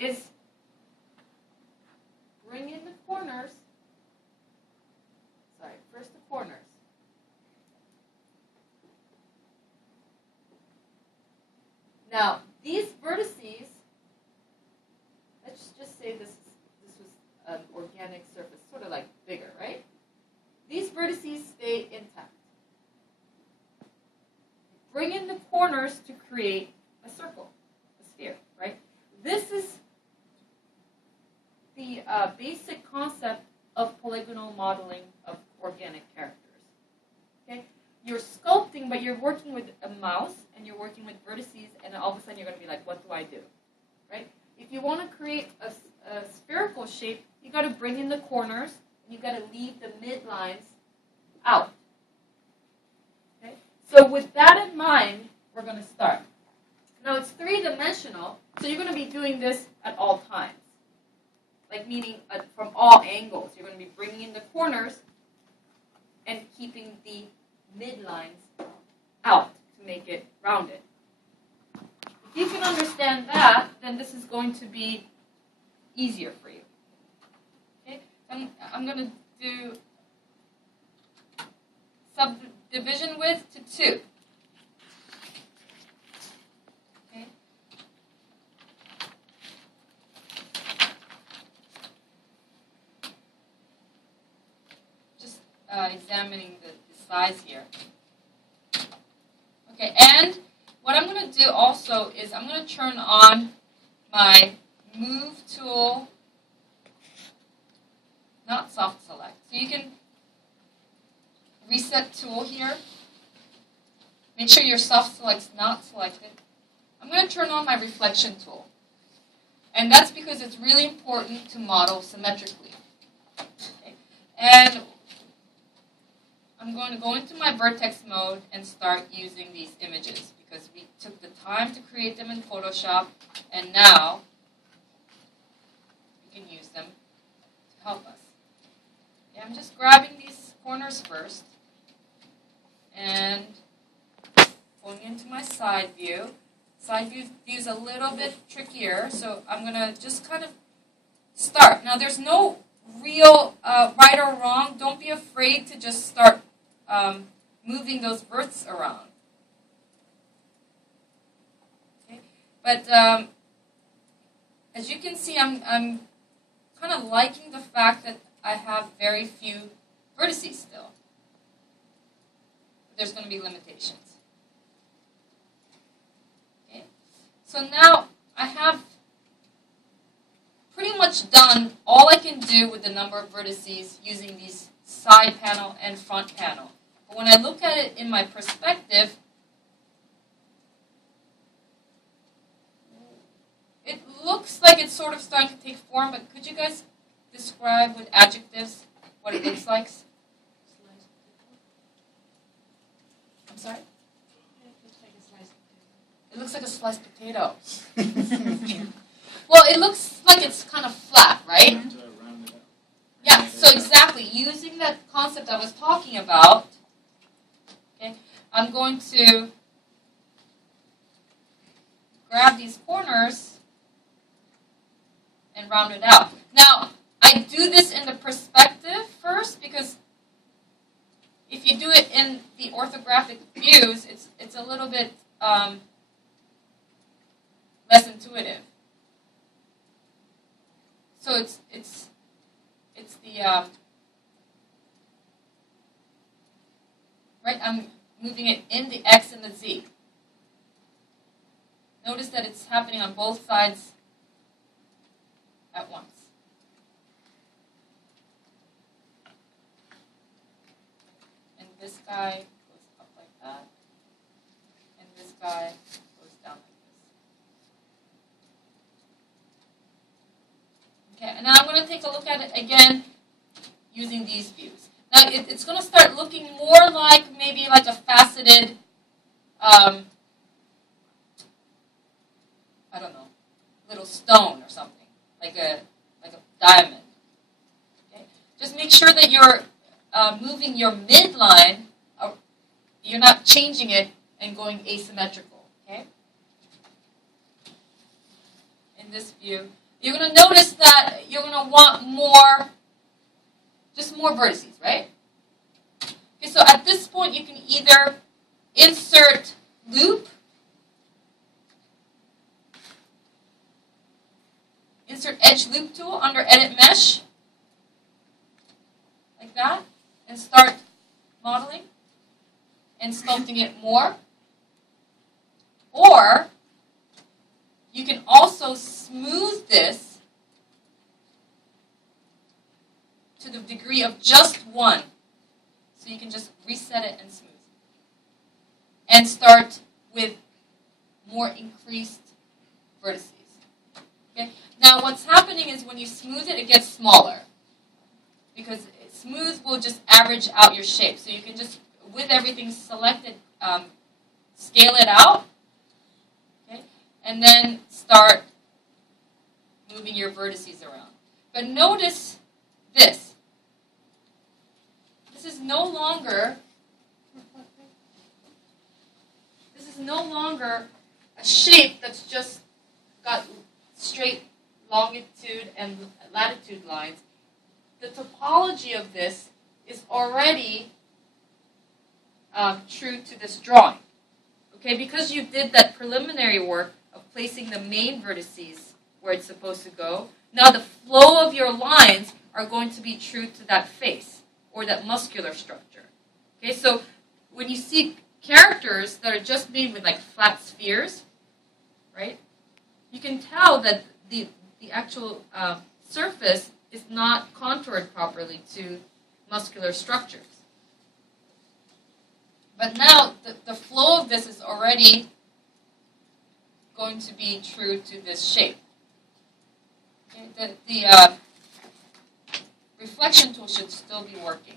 is bring in the corners. Sorry, first the corners. Now, these vertices, let's just say this was an organic surface, sort of like bigger, right? These vertices stay intact. Bring in the corners to create a circle, a sphere, right? This is the basic concept of polygonal modeling of organic characters. Okay? You're sculpting, but you're working with a mouse, and you're working with vertices, and all of a sudden you're going to be like, what do I do? Right? If you want to create a spherical shape, you got to bring in the corners, and you got to leave the midlines out. Okay? So with that in mind, we're going to start. Now it's three-dimensional, so you're going to be doing this at all times. Like meaning from all angles. You're going to be bringing in the corners and keeping the midlines out to make it rounded. If you can understand that, then this is going to be easier for you. Okay? I'm going to do subdivision width to 2. Okay? Just examining the size here. Okay, and what I'm going to do also is I'm going to turn on my move tool, not soft select. So you can reset tool here. Make sure your soft select's not selected. I'm going to turn on my reflection tool. And that's because it's really important to model symmetrically. Okay. And I'm going to go into my vertex mode and start using these images because we took the time to create them in Photoshop, and now we can use them to help us. Okay, I'm just grabbing these corners first and going into my side view. Side view is a little bit trickier, so I'm going to just kind of start. Now, there's no real right or wrong. Don't be afraid to just start moving those verts around. Okay? But as you can see, I'm kind of liking the fact that I have very few vertices still. There's going to be limitations. Okay? So now I have pretty much done all I can do with the number of vertices using these side panel and front panel. But when I look at it in my perspective, it looks like it's sort of starting to take form, but could you guys describe with adjectives what it looks like? I'm sorry? It looks like a sliced potato. Well, it looks like it's kind of flat, right? Yeah, so exactly. Using that concept I was talking about, okay, I'm going to grab these corners and round it out. Now, I do this in the perspective first because if you do it in the orthographic views, it's a little bit less intuitive. So it's the right. I'm moving it in the X and the Z. Notice that it's happening on both sides at once. And this guy goes up like that, and this guy goes down like this. Okay, and now I'm going to take a look at it again using these views. Now it's going to start looking more like maybe like a faceted, I don't know, little stone or something, like a diamond. Okay? Just make sure that you're moving your midline, you're not changing it and going asymmetrical. Okay? In this view, you're going to notice that you're going to want more, just more vertices, right? Okay, so at this point, you can either insert loop, insert edge loop tool under edit mesh, like that, and start modeling and sculpting it more. Or you can also smooth this to the degree of just 1. So you can just reset it and smooth. And start with more increased vertices. Okay? Now what's happening is when you smooth it, it gets smaller. Because smooth will just average out your shape. So you can just, with everything selected, scale it out. Okay? And then start moving your vertices around. But notice this. This is no longer a shape that's just got straight longitude and latitude lines. The topology of this is already true to this drawing. Okay, because you did that preliminary work of placing the main vertices where it's supposed to go, now the flow of your lines are going to be true to that face or that muscular structure. Okay, so when you see characters that are just made with like flat spheres, right, you can tell that the actual surface is not contoured properly to muscular structures. But now the flow of this is already going to be true to this shape. Okay, the reflection tool should still be working.